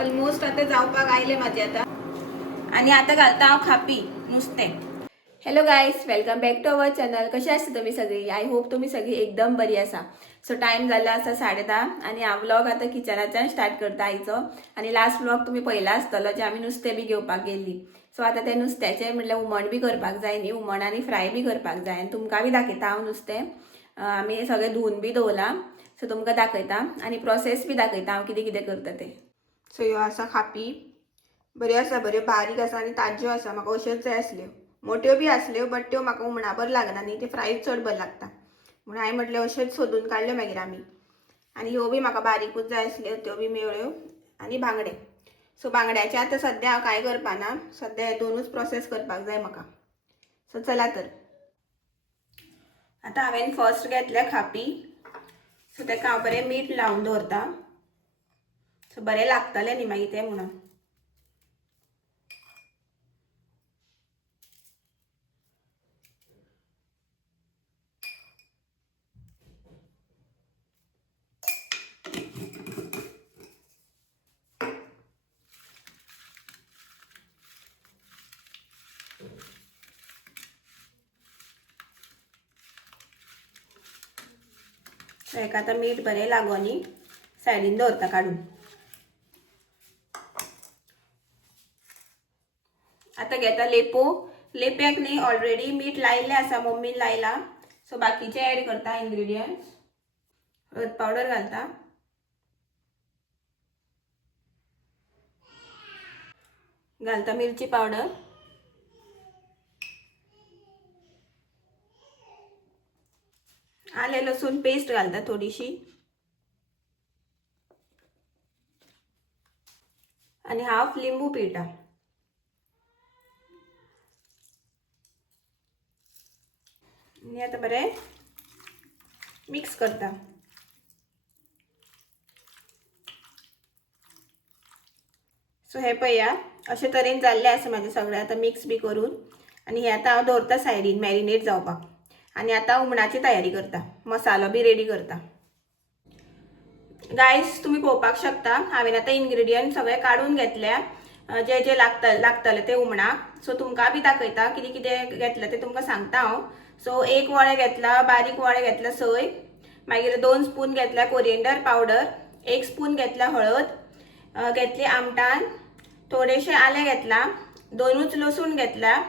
ऑलमोस्ट आता जावपाक आयले माझे आता आणि आता घालता हांव खापी नुस्तें. Hello guys, welcome back to our channel. कशी आसा तुम्ही सगळी? आय होप तुम्ही सगळी एकदम बरी आसा. सो टाइम जाला आसा 10:30 आणि हांव व्लॉग आता किचनाच्यान स्टार्ट करता आयचो. आणि लास्ट व्लॉग तुम्ही पयला आसतलो जे आमी नुस्तें बी घेवपाक गेल्ली. सो आता ते नुस्त्याचे म्हटल्यार हुमण बी करपाक जाय न्ही, हुमण आनी फ्राय बी करपाक जाय. आनी तुमकां बी दाखयता हांव नुस्तें. आमी सगळें धुवन बी दवरलां. सो तुमकां दाखयता आनी प्रोसेस बी दाखयता हांव कितें कितें करता तें. सो ह्यो आसा खापी, बऱ्यो आसा, बऱ्यो बारीक आसा आनी ताज्यो आसा. म्हाका अश्योच जाय आसल्यो. मोठ्यो बी आसल्यो बट त्यो म्हाका हुमणा बरें लागना न्ही, ते फ्रायच चड बरें लागता म्हणून हांवें म्हटलें अश्योच सोदून काडल्यो मागीर आमी. आनी ह्यो बी म्हाका बारीकूच जाय आसल्यो, त्यो बी मेळ्ळ्यो. आनी बांगडे. सो बांगड्याचे आतां सद्या हांव कांय करपाना, सद्या हे दोनूच प्रोसेस करपाक जाय म्हाका. सो चला तर. आतां हांवें फर्स्ट घेतल्या खापी. सो तेका हांव बरें मीठ लावन दवरता. सो बरें लागतलें न्ही मागीर तें म्हणून. हेका आतां मीठ बरें लागोनी सायडीन दवरता काडून. आतां घेता लेपो. लेप्याक न्ही ऑलरेडी मीठ लायिल्लें आसा, मम्मीन लायला. सो बाकीचे ऍड करता इंग्रेडियंट्स. हळद पावडर घालता. घालता मिरची पावडर. आले लसूण पेस्ट घालता थोडीशी. आणि हाफ लिंबू पिळटा. आणि आता बरें मिक्स करता. सो हे पळया अशे तरेन जाल्लें आसा म्हाजें सगळें आतां मिक्स बी करून. आनी हे आतां हांव दवरता सायडीन मॅरिनेट जावपाक. आनी आतां हुमणाची तयारी करता, मसालो बी रेडी करता. गायज तुम्ही पळोवपाक शकता हांवें आतां इंग्रेडियंट सगळे काडून घेतल्या, जे जे लागतले ते हुमणाक. सो तुमकां बी दाखयता कितें कितें घेतलें तें तुमकां सांगता हांव. सो 1 वळे घेतला, बारीक वळे घेतला सोय. मागीर 2 स्पून घेतला कोरिएंडर पावडर. 1 स्पून घेतला हळद घेतली आमटान. थोडेशे आले घेतला. 2च लसूण घेतला.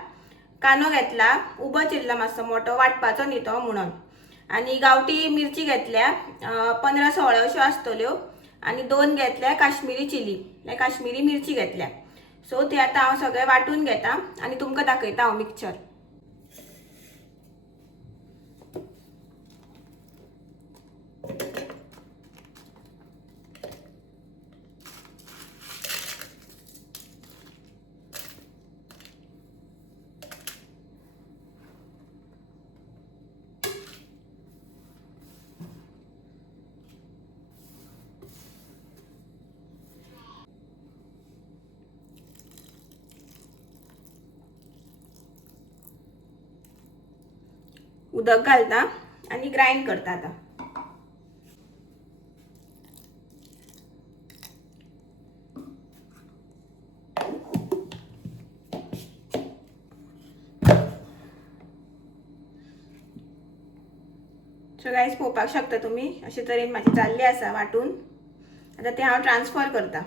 कांदो घेतला, उबो चिरला मातसो मोठो, वाटपाचो न्ही तो म्हणून. आणि गावठी मिरची घेतल्या 15-16 अश्यो आसतल्यो. आणि 2 घेतल्या काश्मीरी चिली, काश्मीरी मिरची घेतल्या. सो ते आतां हांव सगळें वाटून घेता आणि तुमकां दाखयता हांव मिक्सचर. उदक घालता आणि ग्राइंड करता आता. सो गायज पळोवपाक शकता तुम्ही अशे तरेन म्हाजे जाल्ले आसा वाटून. आता ते हांव ट्रान्सफर करता.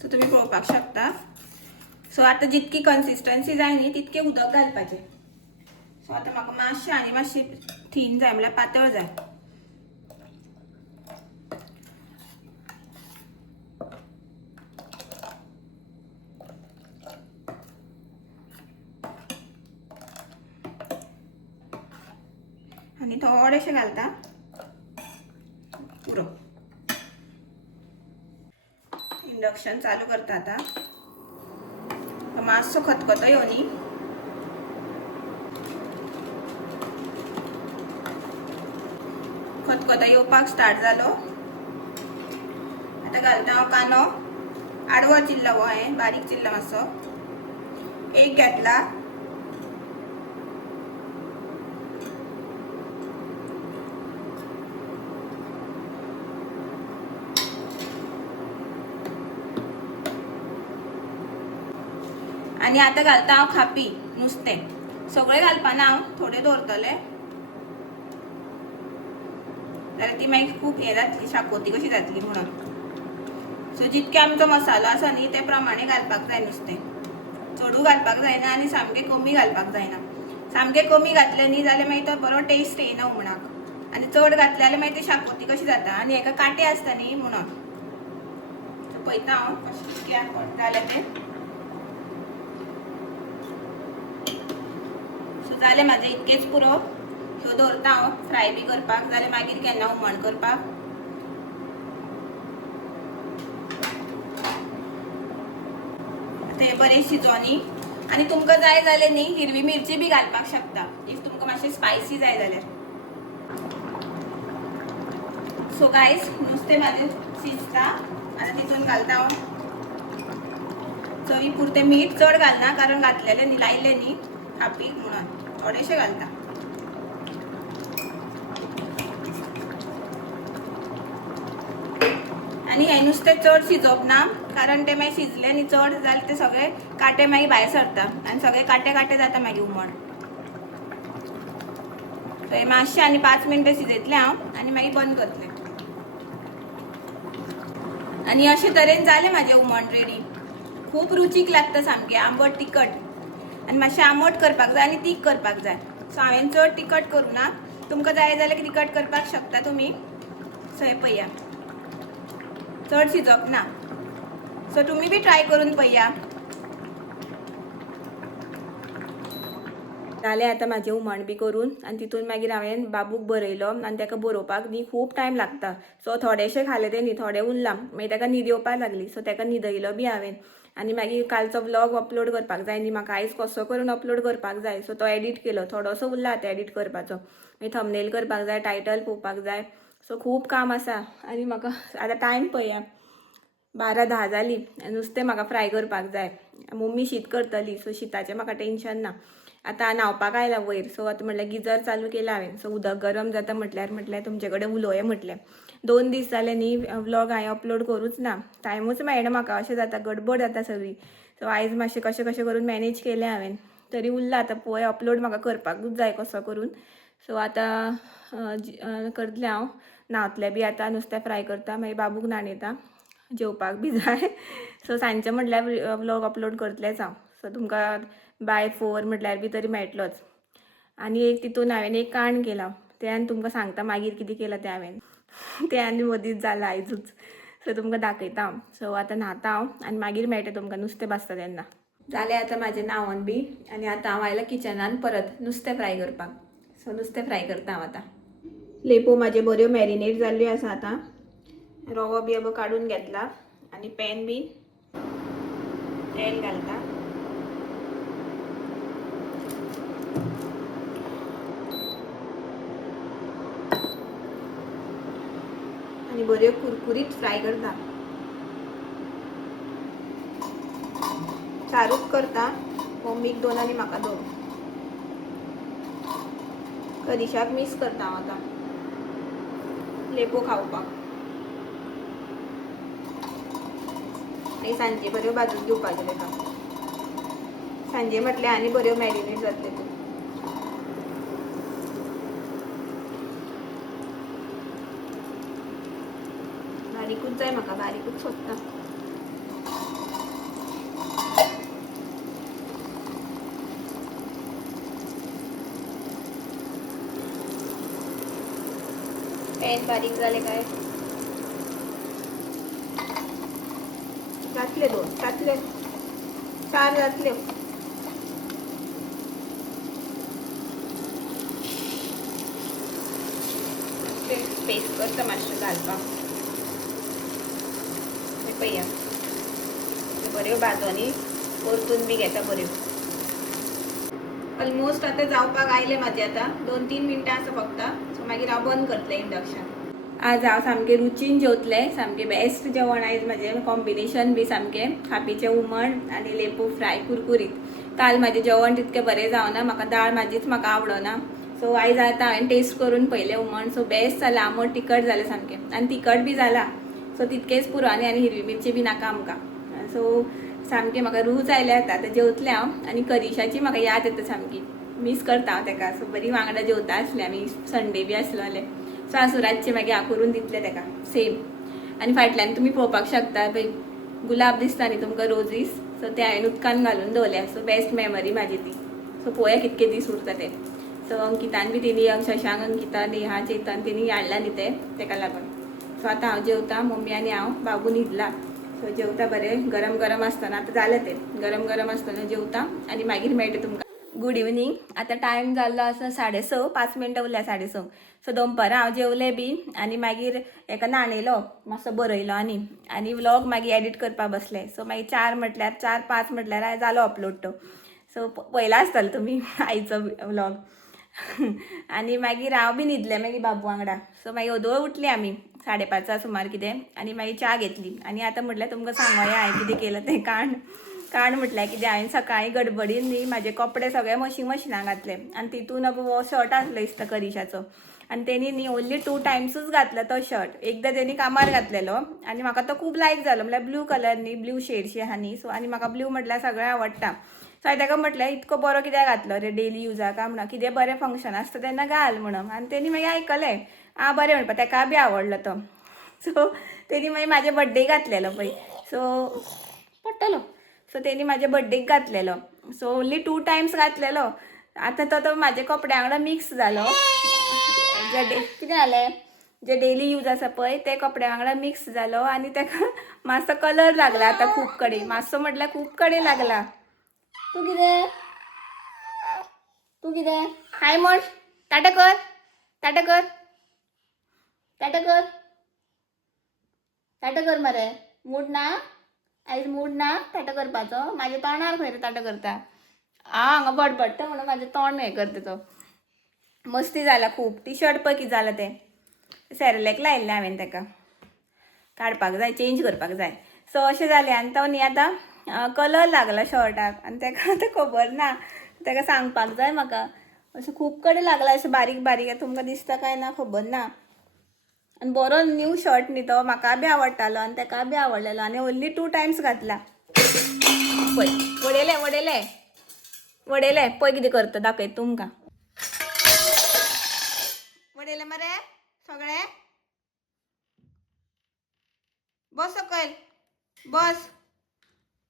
सो तुम्ही पळोवपाक शकता. सो आता जितकी कन्सिस्टन्सी जाय न्ही तितके उदक घालपाचें. सो आता म्हाका मातशें आनी मातशी थीन जाय म्हळ्यार पातळ जाय. आणि थोडेशे घालता पुरो. इंडक्शन चालू करता आता. मातसो खतखतो येवनी. खतखतो येवपाक स्टार्ट जालो. आता घालता हांव कांदो. आडवो चिल्ला हो हांवें, बारीक चिल्ला मातसो. एक घेतला. आणि आता घालता हांव खापी नुस्तें. सगळें घालपाना हांव, थोडें दवरतलें. जाल्यार ती मागीर खूब हें जातली, शाकोती कशी जातली म्हणून. सो जितके आमचो मसालो आसा न्ही ते प्रमाणे घालपाक जाय नुस्तें. चडू घालपाक जायना आनी सामकें कमी घालपाक जायना. सामकें कमी घातलें न्ही जाल्यार मागीर तो बरो टेस्ट येना हुमणाक. आनी चड घातलें जाल्यार मागीर ती शाकोती कशी जाता आनी हेका कांटे आसता न्ही म्हणून. सो पळयता हांव कशें कितक्याक जालें तें. सो जालें म्हाजें इतकेंच पुरो. ह्यो दवरता हांव फ्राय बी करपाक, जाल्यार मागीर केन्ना हुमण करपाक. ते बरें शिजोनी. आनी तुमकां जाय जाल्यार न्ही हिरवी मिरची बी घालपाक शकता इफ तुमकां मातशें स्पायसी जाय जाल्यार. सो गायज नुस्तें म्हाजें शिजता. आतां तितून घालता हांव चवी पुरतें मीठ. चड घालना कारण घातलेलें न्ही, लायलें न्ही खापीक म्हणून थोडेशें घालता. आनी हें नुस्तें चड शिजोवप ना कारण तें मागीर शिजलें न्ही चड जाल्यार ते सगळे कांटे मागीर भायर सरता आनी सगळे कांटे कांटे जाता मागीर हुमण. सो हें मातशें आनी 5 मिनटां शिजयतलें हांव आनी मागीर बंद करतलें. आनी अशे तरेन जालें म्हाजें हुमण रेडी. खूब रुचीक लागता सामकें आंबट तिखट. आनी मातशें आंबट करपाक जाय आनी तीख करपाक जाय. सो हांवें चड तिखट करूं ना. तुमकां जाय जाल्यार तिखट करपाक शकता तुमी. सो हें पळया चड शिजप ना. सो तुमी बी ट्राय करून पळया. जालें आतां म्हाजें हुमण बी करून आनी तितून मागीर हांवें बाबूक बरयलो आनी ताका बरोवपाक न्ही खूब टायम लागता. सो थोडेशें खालें तें न्ही थोडें उरलां. मागीर ताका न्हीद येवपाक लागली सो ताका न्हिदयलो बी हांवें. आनी मागीर कालचो व्लॉग अपलोड करपाक जाय न्ही म्हाका आयज कसो करून अपलोड करपाक जाय. सो तो एडिट केलो. थोडोसो उरला आतां एडिट करपाचो. मागीर थंबनेल करपाक जाय, टायटल पळोवपाक जाय. सो खूब काम आसा. आनी म्हाका आतां टायम पळया 12:10 जाली. नुस्तें म्हाका फ्राय करपाक जाय. मम्मी शीत करतली सो शीताचें म्हाका टेंशन ना. आतां न्हावपाक आयला वयर. सो आतां म्हटल्यार गिजर चालू केला हांवें. सो उदक गरम जाता म्हटल्यार तुमचे कडेन उलोवया म्हटलें. 2 दीस जाले न्ही व्लॉग हांवें अपलोड करूच ना. टायमूच मेळना म्हाका. अशें जाता गडबड जाता सगळी. सो आयज मातशें कशें कशें करून मॅनेज केलें हांवें. तरी उरला आतां पळय अपलोड म्हाका करपाकूच जाय कसो करून. सो आतां करतलें हांव. न्हावतलें बी आतां नुस्तें फ्राय करता मागीर बाबूक न्हाणयता. जेवपाक बी जाय. सो सांजचें म्हटल्यार व्लॉग अपलोड करतलेंच हांव. सो तुमकां बाय 4 म्हटल्यार बी तरी मेळटलोच. आनी एक तितून हांवें एक काण केला तें आनी तुमकां सांगता मागीर कितें केलां तें हांवें. तें आनी मदींच जालां आयजूच. सो तुमकां दाखयता हांव. सो आतां न्हाता हांव आनी मागीर मेळटा तुमकां नुस्तें भाजता तेन्ना. जालें आतां म्हाजें न्हांवून बी आनी आतां हांव आयलां किचनान परत नुस्तें फ्राय करपाक. सो नुस्तें फ्राय करता हांव आतां. लेपो म्हाज्यो बऱ्यो मॅरिनेट जाल्ल्यो आसा आतां. रवो बिबो काडून घेतला आनी पॅन बी तेल घालता. आनी बऱ्यो कुरकुरीत फ्राय करता. चारूच करता. मम्मीक 2 आनी म्हाका 2. कदिशाक मिस करता हांव आतां लेपो खावपाक. मागीर सांजे बऱ्यो भाजून घेवपाच्यो ताका. सांजे म्हटल्यार आनी बऱ्यो मॅरिनेट जातल्यो त्यो. बारीकूच जाय म्हाका, बारीकूच सोदता. पॅन बारीक जाले काय जातले 2 जातले 4 जातल्यो. पेस्ट करता मातशें घालपाक. हे पळया बऱ्यो भाजोनी परतून बी घेता बऱ्यो. ऑलमोस्ट आता जावपाक आयले म्हाजे. आता 2-3 मिनटां आसा फक्त. सो मागीर हांव बंद करतलें इंडक्शन. आज हांव सामकें रुचीन जेवतलें. सामकें बेस्ट जेवण आयज म्हाजें. कॉम्बिनेशन बी सामकें खापीचें हुमण आनी लेपो फ्राय कुरकुरीत. काल म्हाजें जेवण तितकें बरें जावना. म्हाका दाळ भाजीच म्हाका आवडना. सो आयज आतां हांवें टेस्ट करून पयलें हुमण. सो बेस्ट जालां. आंबट तिखट जालें सामकें आनी तिखट बी जाला. सो तितकेंच पुरो आनी हिरवी मिरची बी नाका आमकां. सो सामकें म्हाका रूच आयले. आतां जेवतलें हांव. आनी करिशाची म्हाका याद येता सामकी. मिस करता हांव तेका. सो बरी वांगडा जेवता आसलीं आमी. संडे बी आसलो जाल्यार. सो आसूं रातचें मागीर हांव करून दितलें तेका सेम. आनी फाटल्यान तुमी पळोवपाक शकता पळय गुलाब दिसता न्ही तुमकां रोजीस. सो ते हांवें उदकान घालून दवरल्या. सो बेस्ट मेमरी म्हाजी ती. सो पळोवया कितके दीस उरता ते. सो अंकितान बी तेणी शशांक अंकिता नेहा चेतन तेणी हाडला न्ही ते तेका लागून. सो आतां हांव जेवता. मम्मी आनी हांव. बाबू न्हिदला. सो जेवता बरें गरम गरम आसतना. आतां जालें तें गरम गरम आसतना जेवता आनी मागीर मेळटा तुमकां. Good evening. आतां टायम जाल्लो आसा 6:30. 5 मिनटां उरल्या 6:30. सो दनपारां हांव जेवलें बी आनी मागीर हेका न्हाणयलो मातसो बरयलो आनी व्लॉग मागीर एडीट करपाक बसलें. सो मागीर 4 म्हटल्यार 4-5 म्हटल्यार जालो अपलोड तो. सो पयला आसतलो तुमी आईचो व्लॉग. आनी मागीर हांव बी न्हिदलें मागीर बाबू वांगडा. सो मागीर ओदोळ उठलीं आमी 5:30 सुमार कितें आनी मागीर च्या घेतली. आनी आतां म्हटल्यार तुमकां सांगोया हांवें कितें केलें तें. काण म्हटल्यार कितें हांवें सकाळीं गडबडीन न्ही म्हाजे कपडे सगळे वॉशिंग मशिनाक घातले आनी तितून हो शर्ट आसलो दिसता करिशाचो. आनी तेणी न्ही ओन्ली 2 टायम्सूच घातलो तो शर्ट. एकदां तेणी कामार घातलेलो आनी म्हाका तो खूब लायक जालो. म्हळ्यार ब्लू कलर न्ही ब्लू शेडशी आहा न्ही. सो आनी म्हाका ब्लू म्हटल्यार सगळें आवडटा. सो हांवें ताका म्हटलें इतको बरो कित्याक घातलो रे डेली युजाक काय म्हणून. कितें बरें फंक्शन आसता तेन्ना घाल म्हणून. आनी तेणी मागीर आयकलें. बरें म्हणपा ताका बी आवडलो तो. सो तेणी मागीर म्हाजे बड्डेक घातलेलो पळय. सो पडटलो. सो तेणी म्हाजे बड्डेक घातलेलो. सो ओन्ली 2 टायम्स घातलेलो. आतां तो म्हाजे कपड्या वांगडा मिक्स जालो. कितें जालें जे डेली यूज आसा पळय ते कपड्या वांगडा मिक्स जालो आनी ताका मातसो कलर लागला आतां खूब कडेन. मातसो म्हटल्यार खूब कडेन लागला. तूं कितें हाय म्हण. टाटा कर. टाटा कर. टाटा कर. टाटा कर मरे. मूड ना आयज मूड ना टाटा करपाचो. म्हाज्या तोंडार खंय रे टाटा करता. हांगा बडबडटा म्हणून म्हाजें तोंड हें करता तो. मस्ती जाला खूब. टी शर्ट पळय कितें जालां तें. सेरेलेक लायिल्लें हांवें ताका. काडपाक जाय चेंज करपाक जाय. सो अशें जालें आनी तो न्ही आतां कलर लागला शर्टाक आनी ताका आतां खबर ना. ताका सांगपाक जाय म्हाका. अशें खूब कडेन लागला अशें बारीक बारीक. तुमकां दिसता काय ना खबर ना. आनी बरो न्यू शर्ट न्ही तो. म्हाका बी आवडटालो आनी ताका बी आवडलेलो आनी ओन्ली 2 टायम्स घातला. पळय वडयलें पळय कितें करता दाखयता तुमकां. वडयलें मरे सगळें. बस सकयल बस.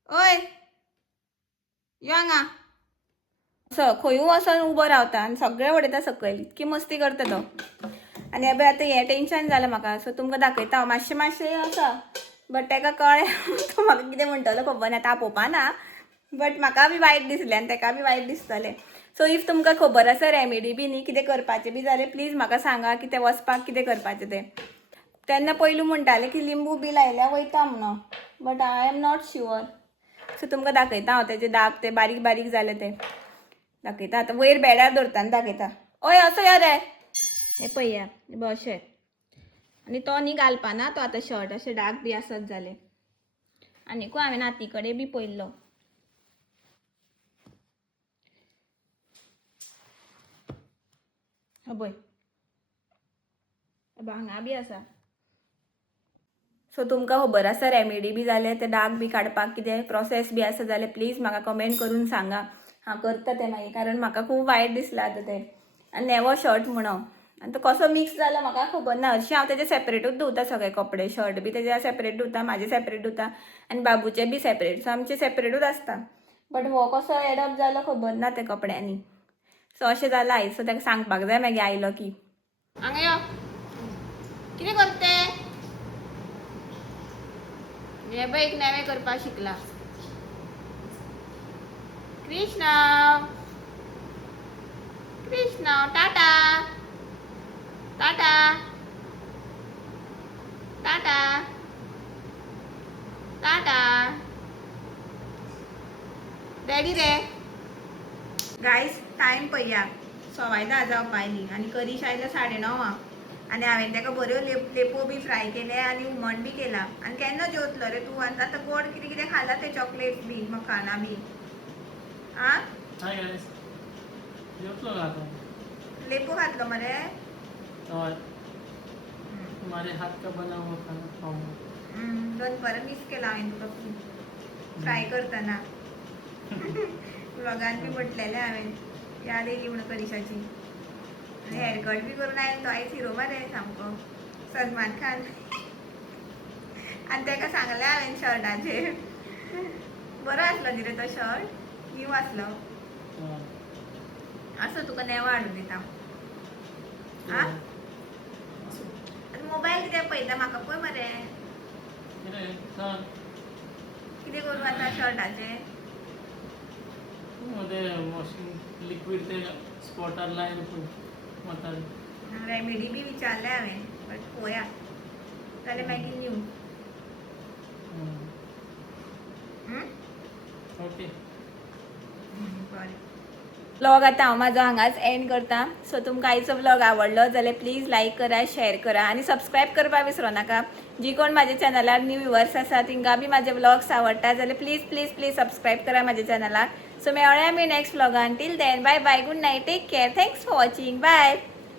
ओय यो हांगा. खंयूय वचोन उबो रावता आनी सगळें उडयता सकयल. इतकी मस्ती करता तो. आनी हें आतां हें टेंशन जालां म्हाका. सो तुमकां दाखयता हांव. मातशें आसा बट ताका कळ्ळें तो म्हाका कितें म्हणटलो खबर ना. तापोवपा ना बट म्हाका बी वायट दिसलें आनी ताका बी वायट दिसतलें. सो इफ तुमकां खबर आसा रेमेडी बी न्ही कितें करपाचें बी जाल्यार प्लीज म्हाका सांगा कितें वचपाक कितें करपाचें तें. तेन्ना पयलू म्हणटालें की लिंबू बी लायल्यार वयता म्हणून but I am not sure. सो तुमकां दाखयता हांव तेजे दाग ते बारीक बारीक जाले ते दाखयता. आतां वयर बेडार दवरता आनी दाखयता. ओय असो यो रे. हे पळया अशें. आनी तो न्ही घालपाना तो आतां शर्ट अशें डाग बी आसत जाले. आनीकूय हांवें नाती कडेन बी पळयल्लो. पळय हांगा बी आसा. सो तुमकां खबर आसा रेमेडी बी जाल्यार ते डाग बी काडपाक कितें प्रोसेस बी आसा जाल्यार प्लीज म्हाका कमेंट करून सांगा. हांव करता तें मागीर कारण म्हाका खूब वायट दिसलां आतां तें. आनी नेवो शर्ट म्हणून आनी तो कसो मिक्स जालो म्हाका खबर ना. हरशीं हांव तेजे सेपरेटूच धुवता सगळे कपडे. शर्ट बी तेजे सेपरेट धुवता म्हाजे सेपरेट धुवता आनी बाबूचे बी सेपरेट. सो आमचे सेपरेटूच आसता. बट हो कसो एडअप जालो खबर ना त्या कपड्यांनी. सो अशें जालां आयज. सो ताका सांगपाक जाय मागीर आयलो की. हांगा यो. कितें करते. हे पळय एक नेवें करपाक शिकला. कृष्णा कृष्णा टाटा टाटा रेडी रे गायस टायम पळया 10:15 जावपाक आयली आनी करीश आयलो 9:30 आनी हांवें ताका बऱ्यो लेपो बी फ्राय केले आनी हुमण बी केला आनी केन्ना जेवतलो रे तूं आनी आतां गोड कितें कितें खाला ते चॉकलेट बी मखाना बी आं हाय गाइस जेवतलो का आता लेपो खातलो मरे और तुम्हारे हाथ का बना हुआ खाना खाऊंगा दोन बरं मिस केला हांवें तुका फ्राय करतना व्लॉगान बी म्हटलेलें हांवें याद येयली म्हणून करिशाची आनी हेअरकट बी करून आयलो तो आयज हिरो मरे सामको सलमान खान आनी ताका सांगलें हांवें शर्टाचेर बरो आसलो न्ही रे तो शर्ट न्यू आसलो असो तुका नेवा हाडून दिता आं मोबायल कित्याक पळयता म्हाका पळय मरे कितें करूं आतां शर्टाचें मध्ये वॉशिंग लिक्विड ते स्पॉटार लायन वता रेमेडी बी विचारलें हांवें बट पळोवया जाल्यार मागीर न्यू ओके बरें व्लॉग आतां हांव म्हाजो हांगाच एंड करता सो तुमकां आयचो व्लॉग आवडलो जाल्यार प्लीज लायक करा शेअर करा आनी सबस्क्रायब करपाक विसरो नाका जी कोण म्हाज्या चॅनलार न्यू व्ह्युअर्स आसा तिंका बी म्हाजे व्लॉग्स आवडटा जाल्यार प्लीज प्लीज प्लीज सबस्क्रायब करा म्हाज्या चॅनलाक सो मेळ्या आमी नेक्स्ट व्लॉगान टील then bye bye good night take care thanks for watching bye